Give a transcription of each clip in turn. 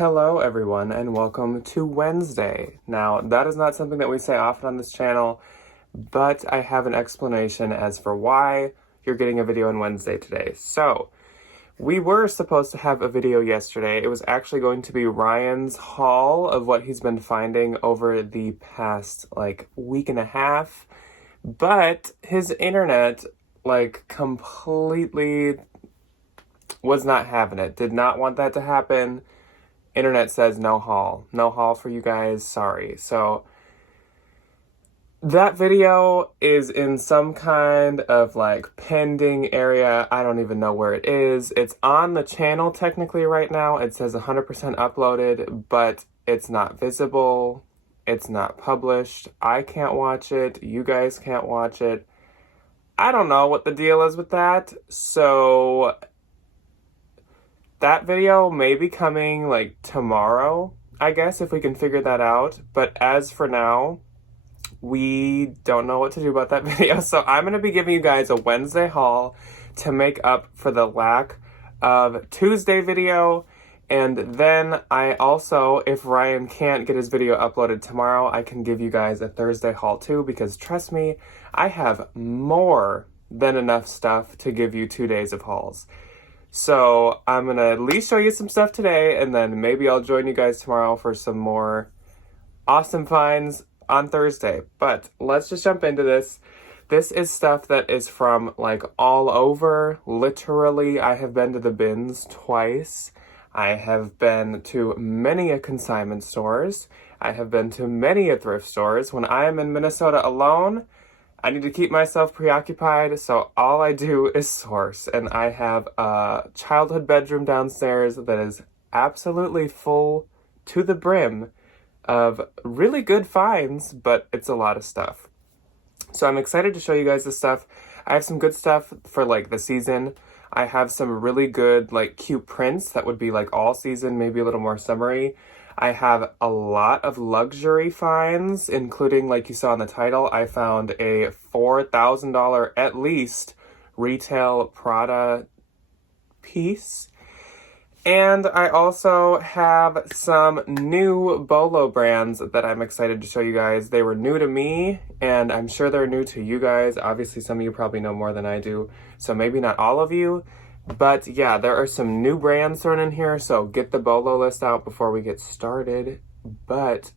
Hello everyone and welcome to Wednesday. Now that is not something that we say often on this channel, but I have an explanation as for why you're getting a video on Wednesday today. So we were supposed to have a video yesterday. It was actually going to be Ryan's haul of what he's been finding over the past week and a half, but his internet completely was not having it, did not want that to happen. Internet says no haul for you guys, sorry. So that video is in some kind of pending area. I don't even know where it is. It's on the channel technically right now. It says 100% uploaded, but it's not visible. It's not published. I can't watch it. You guys can't watch it. I don't know what the deal is with that. So that video may be coming tomorrow, I guess, if we can figure that out. But as for now, we don't know what to do about that video. So I'm going to be giving you guys a Wednesday haul to make up for the lack of Tuesday video. And then I also, if Ryan can't get his video uploaded tomorrow, I can give you guys a Thursday haul too, because trust me, I have more than enough stuff to give you 2 days of hauls. So I'm going to at least show you some stuff today, and then maybe I'll join you guys tomorrow for some more awesome finds on Thursday. But let's just jump into this. This is stuff that is from all over. Literally, I have been to the bins twice. I have been to many a consignment stores. I have been to many a thrift stores. When I am in Minnesota alone, I need to keep myself preoccupied, so all I do is source. And I have a childhood bedroom downstairs that is absolutely full to the brim of really good finds, but it's a lot of stuff. So I'm excited to show you guys this stuff. I have some good stuff for the season. I have some really good cute prints that would be all season, maybe a little more summery. I have a lot of luxury finds, including, like you saw in the title, I found a $4,000 at least retail Prada piece. And I also have some new Bolo brands that I'm excited to show you guys. They were new to me, and I'm sure they're new to you guys. Obviously, some of you probably know more than I do, so maybe not all of you. But yeah, there are some new brands thrown in here, so get the Bolo list out before we get started. But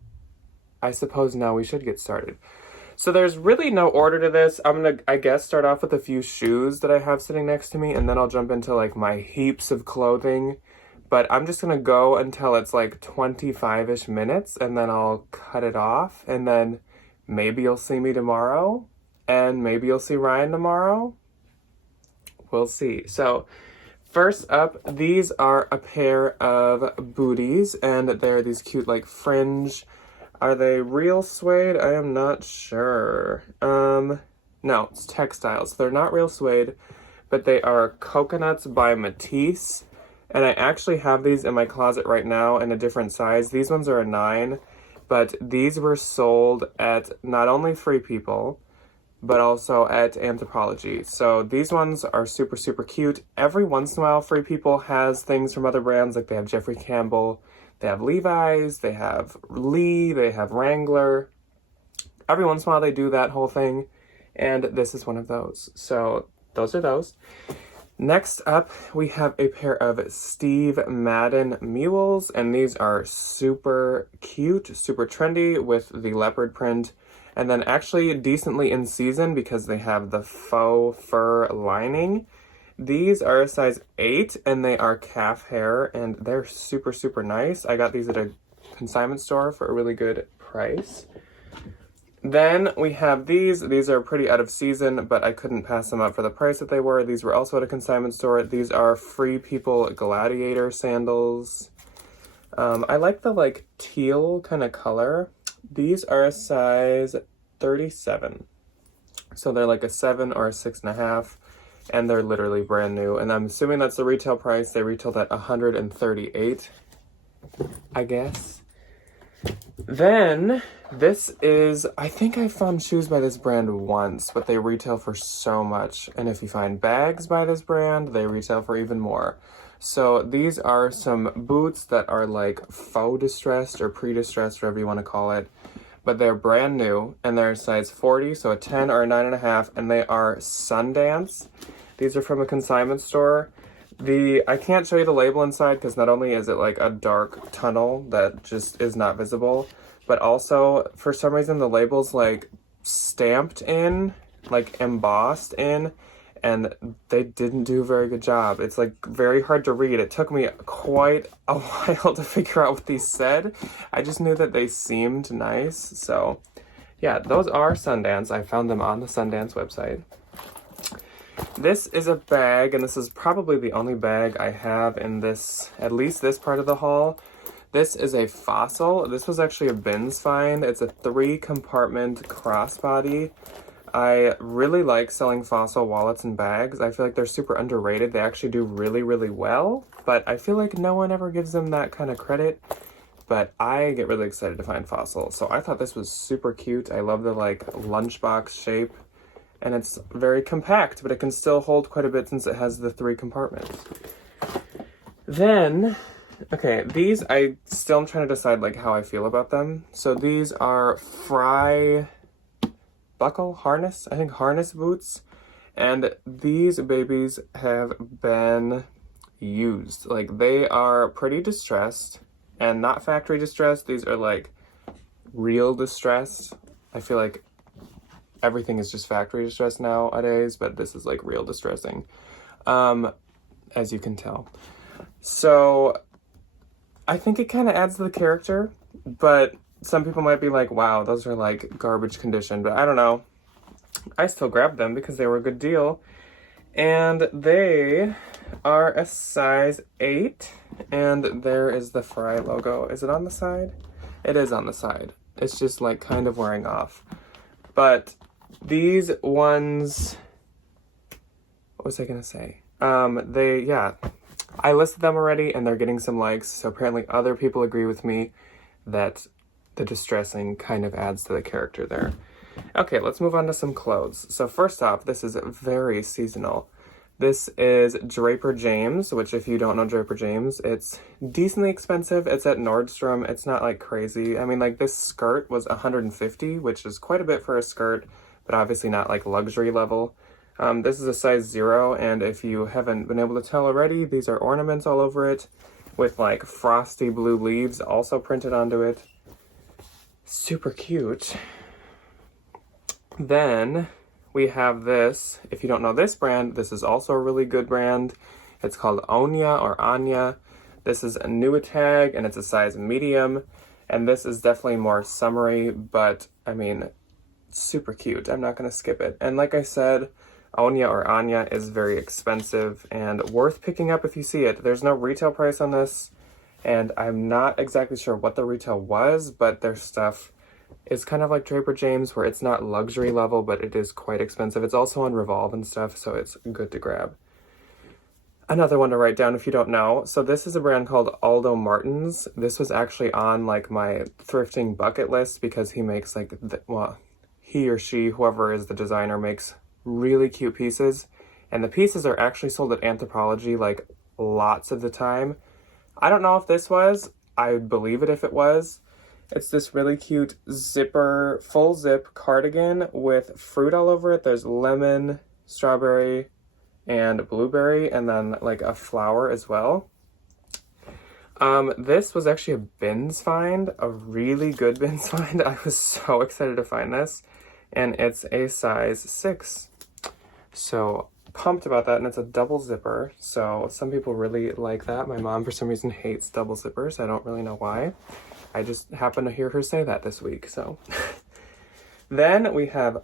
I suppose now we should get started. So there's really no order to this. I'm gonna, I guess, start off with a few shoes that I have sitting next to me, and then I'll jump into my heaps of clothing. But I'm just gonna go until it's 25-ish minutes, and then I'll cut it off, and then maybe you'll see me tomorrow, and maybe you'll see Ryan tomorrow. We'll see. So first up, these are a pair of booties, and they're these cute fringe. Are they real suede? I am not sure. No, it's textiles. They're not real suede, but they are Coconuts by Matisse. And I actually have these in my closet right now in a different size. These ones are a 9, but these were sold at not only Free People, but also at Anthropology. So these ones are super, super cute. Every once in a while, Free People has things from other brands, they have Jeffrey Campbell, they have Levi's, they have Lee, they have Wrangler. Every once in a while, they do that whole thing, and this is one of those. So those are those. Next up, we have a pair of Steve Madden mules, and these are super cute, super trendy with the leopard print. And then actually decently in season because they have the faux fur lining. These are a size 8 and they are calf hair and they're super, super nice. I got these at a consignment store for a really good price. Then we have these. These are pretty out of season, but I couldn't pass them up for the price that they were. These were also at a consignment store. These are Free People Gladiator sandals. I like the teal kind of color. These are a size 37. So they're a 7 or a 6.5, and they're literally brand new. And I'm assuming that's the retail price. They retailed at $138, I guess. Then this is, I think I found shoes by this brand once, but they retail for so much. And if you find bags by this brand, they retail for even more. So these are some boots that are like faux distressed or pre-distressed, whatever you want to call it. But they're brand new and they're size 40, so a 10 or a 9.5, and they are Sundance. These are from a consignment store. I can't show you the label inside because not only is it like a dark tunnel that just is not visible, but also for some reason the label's like stamped in, like embossed in, and they didn't do a very good job. It's like very hard to read. It took me quite a while to figure out what these said. I just knew that they seemed nice. So yeah, those are Sundance. I found them on the Sundance website. This is a bag, and this is probably the only bag I have in this, at least this part of the haul. This is a Fossil. This was actually a bins find. It's a 3-compartment crossbody. I really like selling Fossil wallets and bags. I feel like they're super underrated. They actually do really, really well, but I feel like no one ever gives them that kind of credit. But I get really excited to find Fossil. So I thought this was super cute. I love the like lunchbox shape. And it's very compact, but it can still hold quite a bit since it has the 3 compartments. Then, okay, these I still am trying to decide like how I feel about them. So these are Fry buckle harness, I think harness boots. And these babies have been used. Like they are pretty distressed and not factory distressed. These are like real distressed. I feel like everything is just factory distress nowadays, but this is like real distressing, as you can tell. So I think it kind of adds to the character, but some people might be like, wow, those are like garbage condition, but I don't know. I still grabbed them because they were a good deal. And they are a size 8, and there is the Fry logo. Is it on the side? It is on the side. It's just like kind of wearing off. But these ones, what was I gonna say? I listed them already and they're getting some likes. So apparently other people agree with me that the distressing kind of adds to the character there. Okay, let's move on to some clothes. So first off, this is very seasonal. This is Draper James, which if you don't know Draper James, it's decently expensive. It's at Nordstrom. It's not like crazy. I mean, like this skirt was $150, which is quite a bit for a skirt, but obviously not like luxury level. This is a size 0, and if you haven't been able to tell already, these are ornaments all over it with like frosty blue leaves also printed onto it. Super cute. Then we have this. If you don't know this brand, this is also a really good brand. It's called Onya or Anya. This is a new tag and it's a size medium. And this is definitely more summery, but I mean, super cute. I'm not going to skip it. And like I said, Onya or Anya is very expensive and worth picking up if you see it. There's no retail price on this, and I'm not exactly sure what the retail was, but their stuff is kind of like Draper James, where it's not luxury level, but it is quite expensive. It's also on Revolve and stuff, so it's good to grab. Another one to write down if you don't know. So this is a brand called Aldo Martins. This was actually on like my thrifting bucket list because he makes like, he or she, whoever is the designer, makes really cute pieces. And the pieces are actually sold at Anthropologie like lots of the time. I don't know if this was. I would believe it if it was. It's this really cute zipper, full zip cardigan with fruit all over it. There's lemon, strawberry, and blueberry, and then like a flower as well. This was actually a bins find, a really good bins find. I was so excited to find this, and it's a size 6. So pumped about that, and it's a double zipper, so some people really like that. My mom for some reason hates double zippers. I don't really know why. I just happened to hear her say that this week, so. Then we have,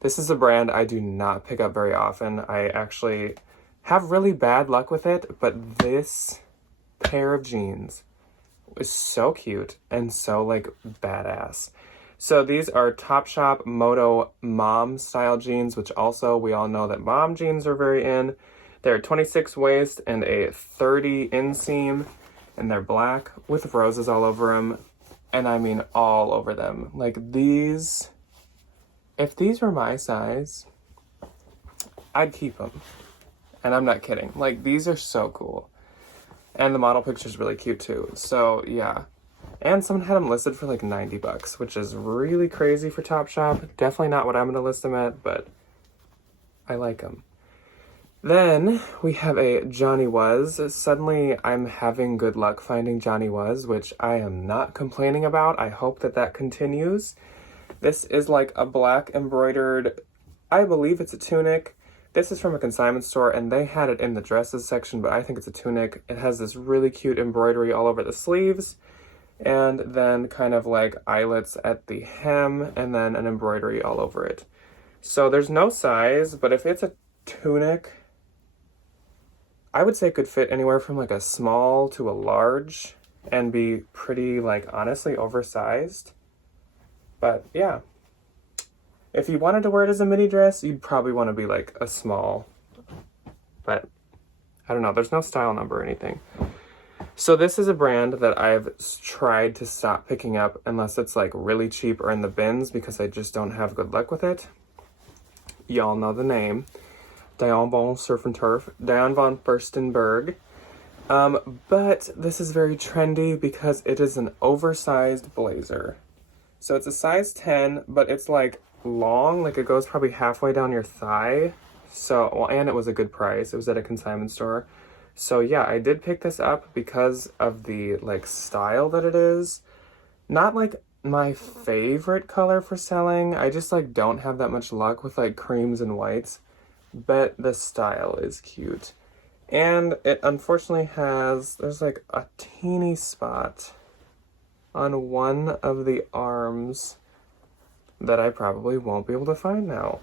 this is a brand I do not pick up very often. I actually have really bad luck with it, but this pair of jeans is so cute and so like badass. So these are Topshop Moto Mom style jeans, which also we all know that mom jeans are very in. They're 26 waist and a 30 inseam, and they're black with roses all over them. And I mean all over them. Like these, if these were my size, I'd keep them. And I'm not kidding. Like, these are so cool. And the model picture's really cute too. So, yeah. And someone had them listed for like $90, which is really crazy for Topshop. Definitely not what I'm going to list them at, but I like them. Then we have a Johnny Was. Suddenly I'm having good luck finding Johnny Was, which I am not complaining about. I hope that that continues. This is like a black embroidered, I believe it's a tunic. This is from a consignment store and they had it in the dresses section, but I think it's a tunic. It has this really cute embroidery all over the sleeves and then kind of like eyelets at the hem and then an embroidery all over it. So there's no size, but if it's a tunic, I would say it could fit anywhere from like a small to a large and be pretty, like, honestly oversized. But yeah, if you wanted to wear it as a mini dress, you'd probably want to be like a small, but I don't know. There's no style number or anything. So this is a brand that I've tried to stop picking up unless it's like really cheap or in the bins because I just don't have good luck with it. Y'all know the name. Diane von Surf and Turf, Diane von Furstenberg. But this is very trendy because it is an oversized blazer. So it's a size 10, but it's like long, like it goes probably halfway down your thigh. So, well, and it was a good price. It was at a consignment store. So yeah, I did pick this up because of the like style that it is. Not like my favorite color for selling. I just like don't have that much luck with like creams and whites. But the style is cute. And it unfortunately there's like a teeny spot on one of the arms that I probably won't be able to find now.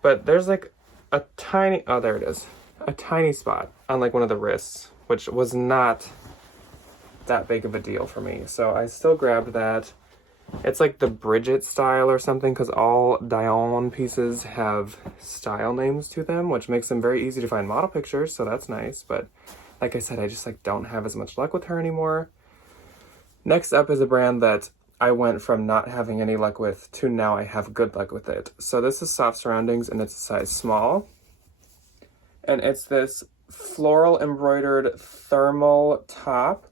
But there's like a tiny, oh, there it is. A tiny spot on like one of the wrists, which was not that big of a deal for me. So I still grabbed that. It's like the Bridget style or something because all Diane pieces have style names to them, which makes them very easy to find model pictures, so that's nice. But like I said, I just like don't have as much luck with her anymore. Next up is a brand that I went from not having any luck with to now I have good luck with it. So this is Soft Surroundings and it's a size small. And it's this floral embroidered thermal top,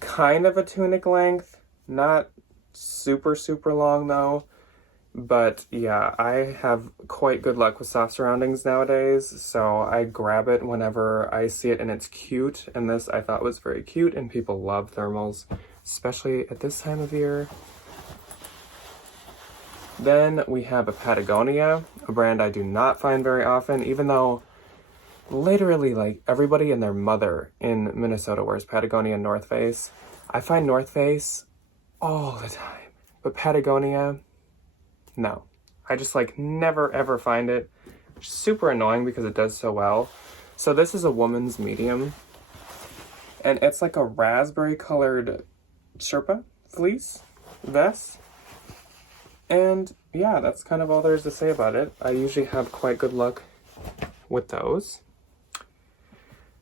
kind of a tunic length, not super long though, but yeah, I have quite good luck with Soft Surroundings nowadays, so I grab it whenever I see it and it's cute, and this I thought was very cute, and people love thermals, especially at this time of year. Then we have a Patagonia, a brand I do not find very often, even though literally like everybody and their mother in Minnesota wears Patagonia and North Face. I find North Face all the time, but Patagonia, no. I just like never ever find it, which is super annoying because it does so well. So this is a woman's medium, and it's like a raspberry colored Sherpa fleece vest. And yeah, that's kind of all there is to say about it. I usually have quite good luck with those.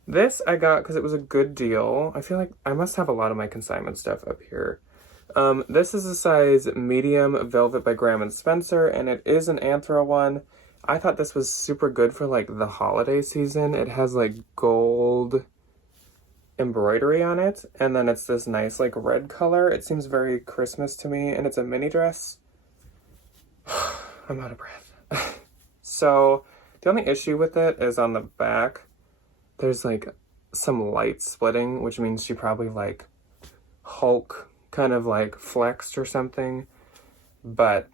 This I got because it was a good deal. I feel like I must have a lot of my consignment stuff up here. This is a size medium velvet by Graham & Spencer, and it is an anthro one. I thought this was super good for like the holiday season. It has like gold embroidery on it, and then it's this nice like red color. It seems very Christmas to me, and it's a mini dress. I'm out of breath. So the only issue with it is on the back, there's like some light splitting, which means she probably like Hulk kind of like flexed or something, but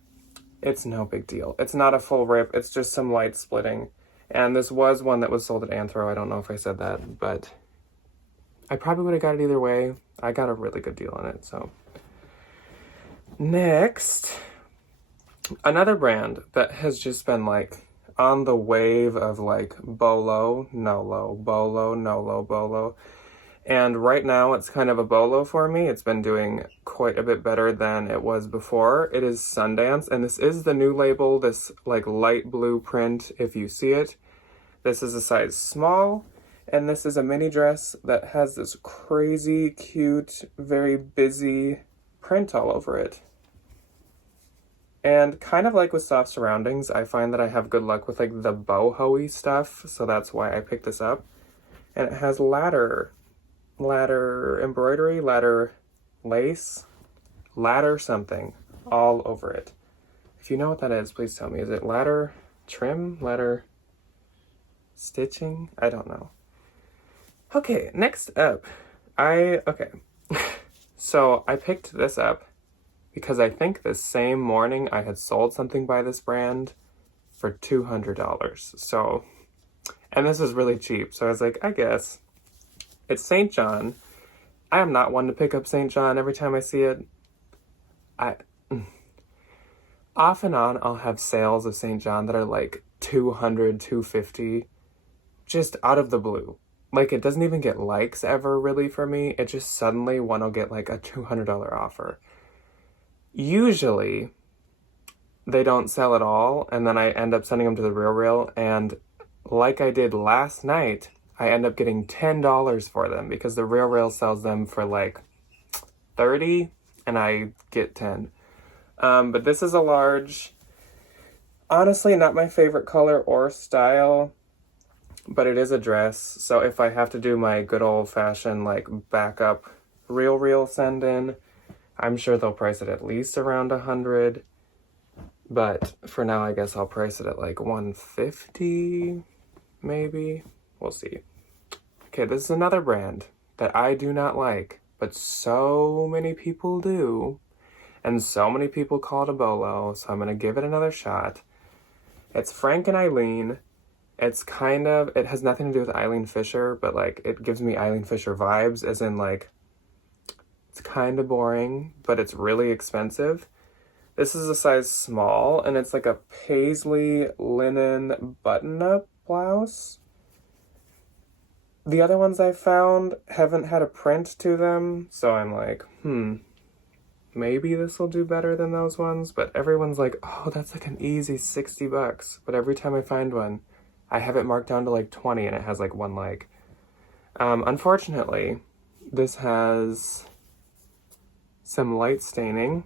it's no big deal. It's not a full rip, it's just some light splitting. And this was one that was sold at Anthro. I don't know if I said that, but I probably would have got it either way. I got a really good deal on it, so. Next, another brand that has just been like on the wave of like Bolo, Nolo, Bolo, Nolo, Bolo. And right now it's kind of a bolo for me. It's been doing quite a bit better than it was before. It is Sundance, and this is the new label, this like light blue print if you see it. This is a size small, and this is a mini dress that has this crazy cute, very busy print all over it. And kind of like with soft surroundings, I find that I have good luck with like the boho-y stuff, so that's why I picked this up. And it has ladder embroidery, ladder lace, ladder something all over it. If you know what that is, please tell me. Is it ladder trim, ladder stitching? I don't know. Okay, next up, so I picked this up because I think the same morning I had sold something by this brand for $200. So, and this is really cheap. So I was like, I guess it's St. John. I am not one to pick up St. John every time I see it. Off and on, I'll have sales of St. John that are like $200, $250, just out of the blue. Like, it doesn't even get likes ever really for me. It just suddenly one will get like a $200 offer. Usually, they don't sell at all, and then I end up sending them to the Real, and like I did last night, I end up getting $10 for them because the Real sells them for like $30, and I get $10. But this is a large. Honestly, not my favorite color or style, but it is a dress, so if I have to do my good old-fashioned like backup Real send in, I'm sure they'll price it at least around $100, but for now I guess I'll price it at like $150, maybe. We'll see. Okay, this is another brand that I do not like, but so many people do, and so many people call it a bolo, so I'm gonna give it another shot. It's Frank and Eileen. It's kind of, it has nothing to do with Eileen Fisher, but like it gives me Eileen Fisher vibes, as in like, it's kind of boring, but it's really expensive. This is a size small, and it's like a paisley linen button-up blouse. The other ones I found haven't had a print to them, so I'm like, maybe this will do better than those ones, but everyone's like, oh, that's like an easy $60. But every time I find one, I have it marked down to like 20, and it has like one leg. Unfortunately, this has some light staining,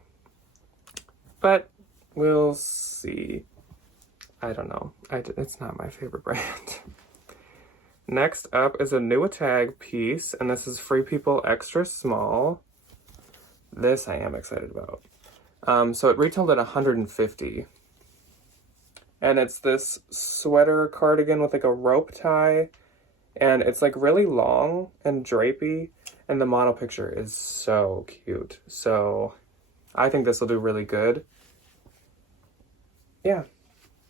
but we'll see. I don't know. It's not my favorite brand. Next up is a new tag piece, and this is Free People Extra Small. This I am excited about. So it retailed at $150. And it's this sweater cardigan with like a rope tie, and it's like really long and drapey, and the model picture is so cute. So I think this will do really good. Yeah,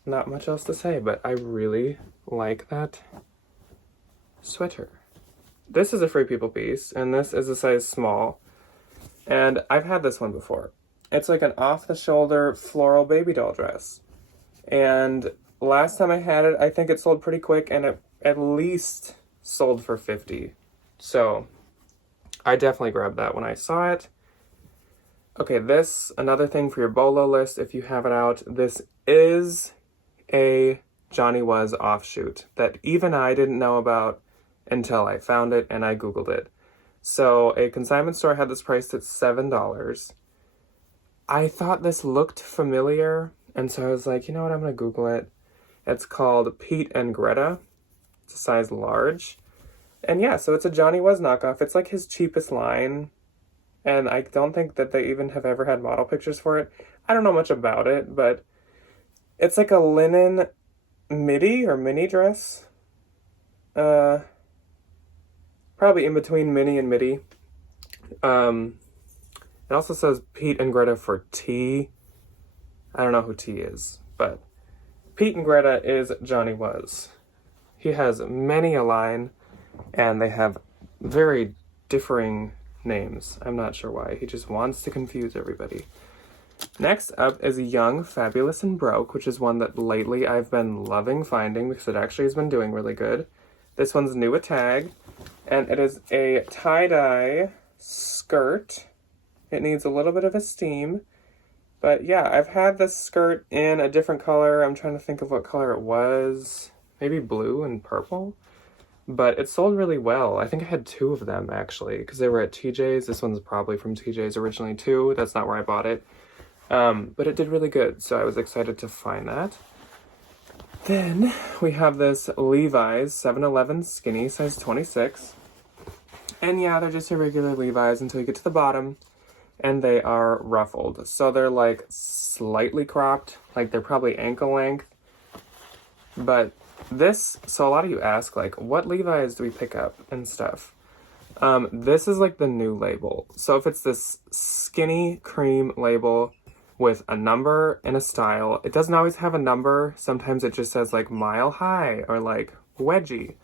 not much else to say, but I really like that sweater. This is a Free People piece, and this is a size small, and I've had this one before. It's like an off-the-shoulder floral baby doll dress. And last time I had it, I think it sold pretty quick, and it at least sold for $50. So I definitely grabbed that when I saw it. Okay, this, another thing for your bolo list, if you have it out, this is a Johnny Was offshoot that even I didn't know about until I found it and I Googled it. So a consignment store had this priced at $7. I thought this looked familiar, and so I was like, you know what, I'm going to Google it. It's called Pete and Greta. It's a size large. And yeah, so it's a Johnny Was knockoff. It's like his cheapest line. And I don't think that they even have ever had model pictures for it. I don't know much about it, but it's like a linen midi or mini dress. Probably in between mini and midi. It also says Pete and Greta for T. I don't know who T is, but Pete and Greta is Johnny Was. He has many a line, and they have very differing names. I'm not sure why. He just wants to confuse everybody. Next up is Young, Fabulous, and Broke, which is one that lately I've been loving finding because it actually has been doing really good. This one's new at tag, and it is a tie-dye skirt. It needs a little bit of a steam. But yeah, I've had this skirt in a different color. I'm trying to think of what color it was. Maybe blue and purple. But it sold really well. I think I had two of them, actually, because they were at TJ's. This one's probably from TJ's originally, too. That's not where I bought it. But it did really good, so I was excited to find that. Then we have this Levi's 711 skinny, size 26. And yeah, they're just your regular Levi's until you get to the bottom, and they are ruffled. So they're like slightly cropped, like they're probably ankle length. But this, so a lot of you ask, like, what Levi's do we pick up and stuff? This is like the new label. So if it's this skinny cream label with a number and a style, it doesn't always have a number. Sometimes it just says like mile high or like wedgie.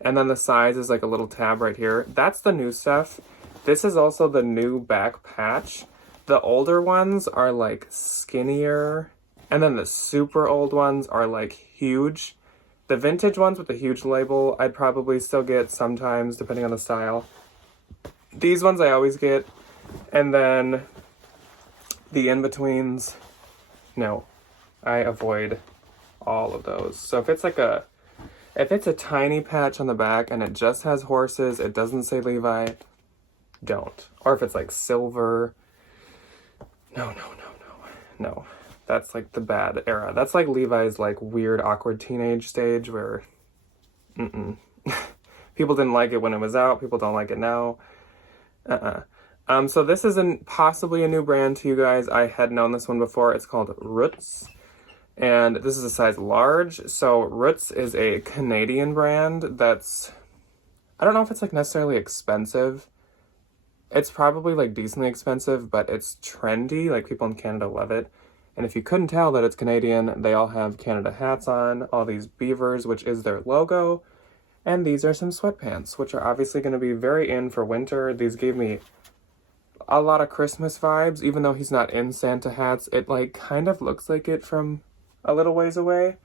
And then the size is like a little tab right here. That's the new stuff. This is also the new back patch. The older ones are like skinnier. And then the super old ones are like huge. The vintage ones with the huge label, I'd probably still get sometimes, depending on the style. These ones I always get. And then the in-betweens, no, I avoid all of those. So if it's a tiny patch on the back and it just has horses, it doesn't say Levi, don't. Or if it's like silver, no. That's like the bad era. That's like Levi's like weird, awkward teenage stage where, people didn't like it when it was out. People don't like it now. So this is possibly a new brand to you guys. I had known this one before. It's called Roots. And this is a size large. So Roots is a Canadian brand that's, I don't know if it's like necessarily expensive. It's probably like decently expensive, but it's trendy. Like people in Canada love it. And if you couldn't tell that it's Canadian, they all have Canada hats on, all these beavers, which is their logo. And these are some sweatpants, which are obviously going to be very in for winter. These gave me a lot of Christmas vibes, even though he's not in Santa hats. It like kind of looks like it from a little ways away.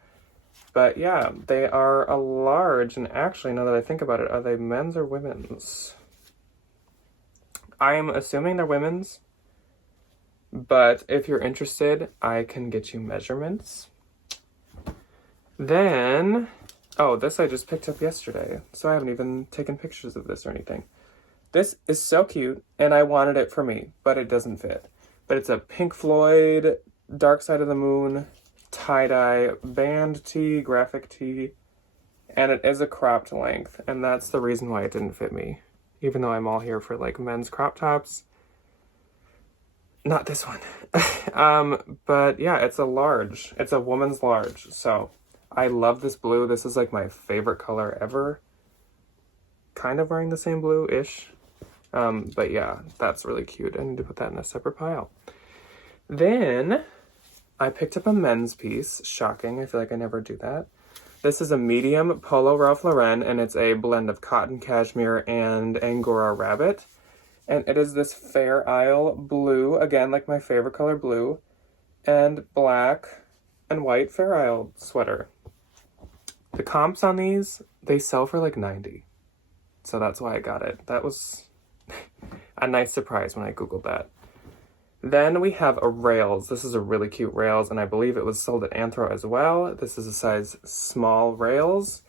But yeah, they are a large, and actually, now that I think about it, are they men's or women's? I am assuming they're women's. But if you're interested, I can get you measurements. Then, oh, this I just picked up yesterday, so I haven't even taken pictures of this or anything. This is so cute, and I wanted it for me, but it doesn't fit. But it's a Pink Floyd, Dark Side of the Moon, tie-dye, band tee, graphic tee, and it is a cropped length, and that's the reason why it didn't fit me. Even though I'm all here for, like, men's crop tops. Not this one. But yeah, it's a large. It's a woman's large. So I love this blue. This is like my favorite color ever. Kind of wearing the same blue-ish. But yeah, that's really cute. I need to put that in a separate pile. Then I picked up a men's piece. Shocking. I feel like I never do that. This is a medium Polo Ralph Lauren, and it's a blend of cotton cashmere and Angora rabbit. And it is this Fair Isle blue, again, like my favorite color blue, and black and white Fair Isle sweater. The comps on these, they sell for like $90. So that's why I got it. That was a nice surprise when I Googled that. Then we have a Rails. This is a really cute Rails, and I believe it was sold at Anthro as well. This is a size small Rails.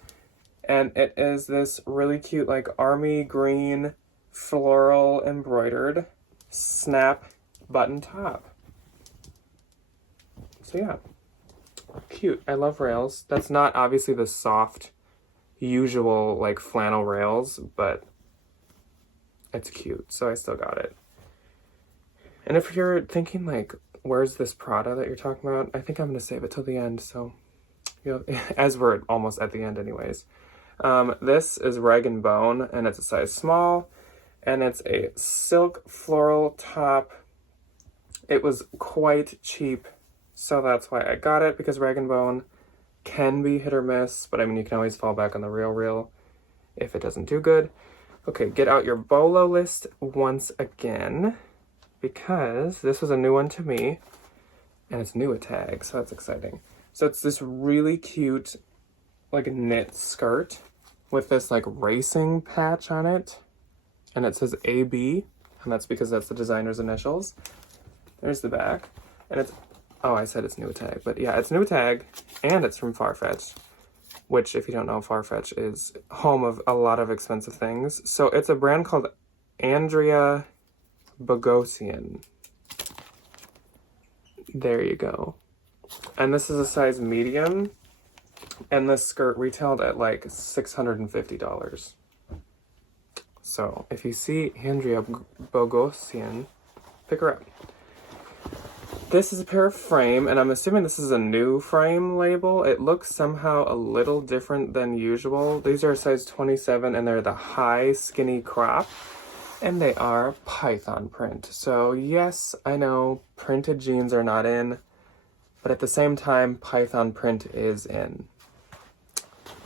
And it is this really cute, like, army green floral embroidered snap button top. So yeah, cute. I love Rails. That's not obviously the soft, usual like flannel Rails, but it's cute, so I still got it. And if you're thinking like, where's this Prada that you're talking about? I think I'm gonna save it till the end, so as we're almost at the end anyways. This is Rag & Bone, and it's a size small. And it's a silk floral top. It was quite cheap, so that's why I got it, because Rag & Bone can be hit or miss, but I mean, you can always fall back on the real if it doesn't do good. Okay, get out your Bolo list once again, because this was a new one to me, and it's new a tag, so that's exciting. So it's this really cute, like, knit skirt with this, like, racing patch on it. And it says AB, and that's because that's the designer's initials. There's the back. And it's, oh, I said it's new tag, but yeah, it's new tag, and it's from Farfetch, which, if you don't know, Farfetch is home of a lot of expensive things. So it's a brand called Andrea Bogosian. There you go. And this is a size medium. And this skirt retailed at like $650. So if you see Andrea Bogosian, pick her up. This is a pair of frame, and I'm assuming this is a new frame label. It looks somehow a little different than usual. These are a size 27, and they're the high skinny crop, and they are python print. So yes, I know printed jeans are not in, but at the same time, python print is in.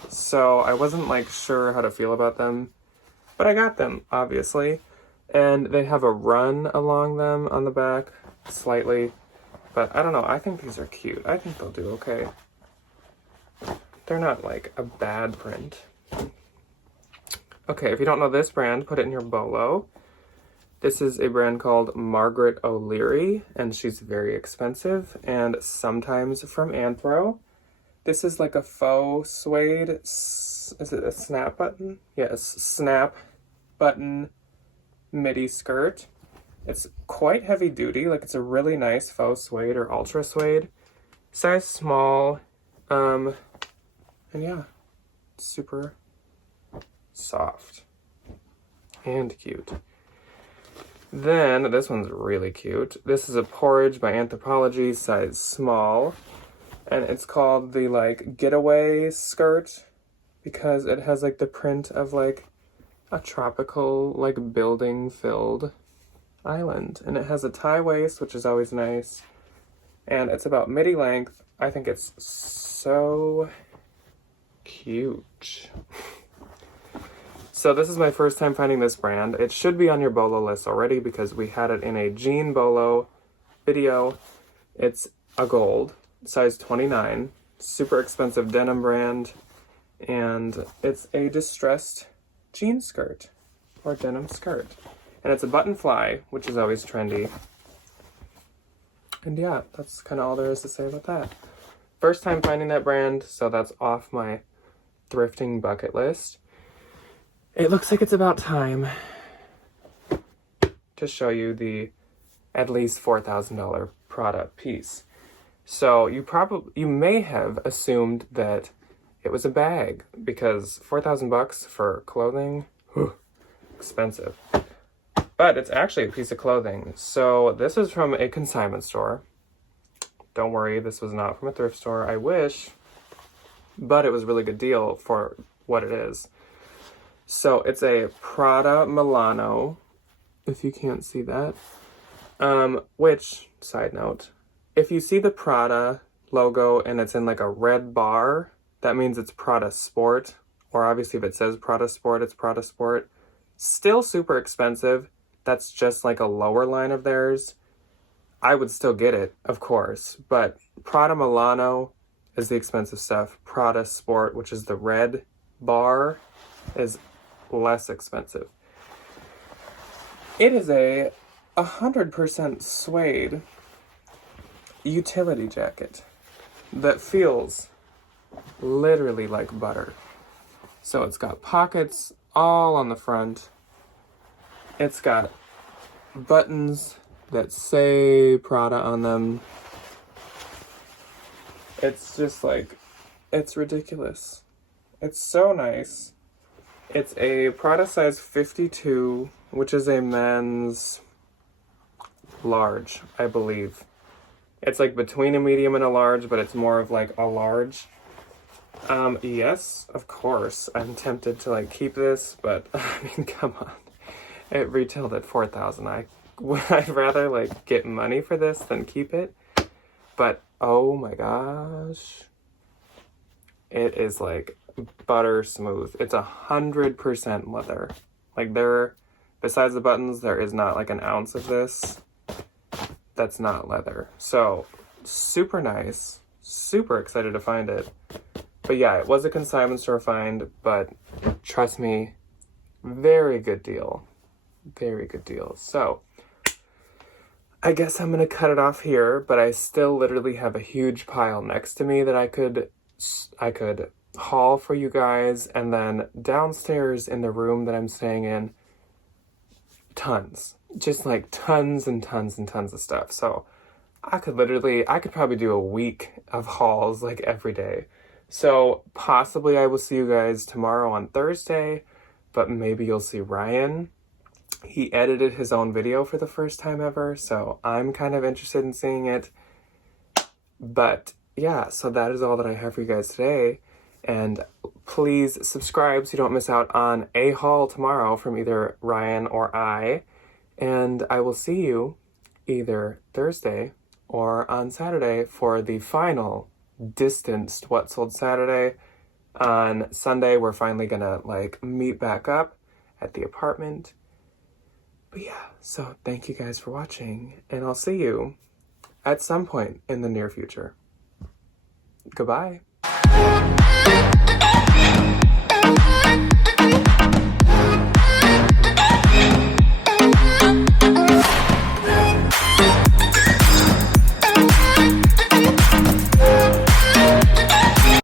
So I wasn't like sure how to feel about them, but I got them, obviously. And they have a run along them on the back, slightly. But I don't know, I think these are cute. I think they'll do okay. They're not like a bad print. Okay, if you don't know this brand, put it in your bolo. This is a brand called Margaret O'Leary, and she's very expensive, and sometimes from Anthro. This is like a faux suede, is it a snap button? Yes, snap button midi skirt. It's quite heavy duty, like it's a really nice faux suede or ultra suede. Size small, and yeah, super soft and cute. Then, this one's really cute. This is a Porridge by Anthropologie, size small. And it's called the, like, getaway skirt because it has, like, the print of, like, a tropical, like, building-filled island. And it has a tie waist, which is always nice. And it's about midi length. I think it's so cute. So this is my first time finding this brand. It should be on your bolo list already because we had it in a jean bolo video. It's a gold, size 29, super expensive denim brand. And it's a distressed jean skirt or denim skirt. And it's a button fly, which is always trendy. And yeah, that's kind of all there is to say about that. First time finding that brand, so that's off my thrifting bucket list. It looks like it's about time to show you the at least $4,000 Prada piece. So you may have assumed that it was a bag because $4,000 for clothing, expensive. But it's actually a piece of clothing. So this is from a consignment store. Don't worry, this was not from a thrift store. I wish, but it was a really good deal for what it is. So it's a Prada Milano, if you can't see that. Which, side note, if you see the Prada logo and it's in like a red bar, that means it's Prada Sport. Or obviously if it says Prada Sport, it's Prada Sport. Still super expensive. That's just like a lower line of theirs. I would still get it, of course. But Prada Milano is the expensive stuff. Prada Sport, which is the red bar, is less expensive. It is a 100% suede utility jacket that feels literally like butter. So it's got pockets all on the front. It's got buttons that say Prada on them. It's just like, it's ridiculous. It's so nice. It's a Prada size 52, which is a men's large, I believe. It's like between a medium and a large, but it's more of like a large. Yes, of course, I'm tempted to like keep this, but I mean, come on. It retailed at $4,000. I'd rather like get money for this than keep it. But oh my gosh. It is like butter smooth. It's 100% leather. Like besides the buttons, there is not like an ounce of this that's not leather. So super nice. Super excited to find it. But yeah, it was a consignment store find, but trust me, very good deal. Very good deal. So I guess I'm gonna cut it off here, but I still literally have a huge pile next to me that I could haul for you guys, and then downstairs in the room that I'm staying in, tons. Just like tons and tons and tons of stuff. So I could probably do a week of hauls like every day. So possibly I will see you guys tomorrow on Thursday, but maybe you'll see Ryan. He edited his own video for the first time ever, so I'm kind of interested in seeing it. But yeah, so that is all that I have for you guys today. And please subscribe so you don't miss out on a haul tomorrow from either Ryan or I. And I will see you either Thursday or on Saturday for the final distanced What Sold Saturday. On Sunday, we're finally gonna like meet back up at the apartment. But yeah, so thank you guys for watching, and I'll see you at some point in the near future. Goodbye.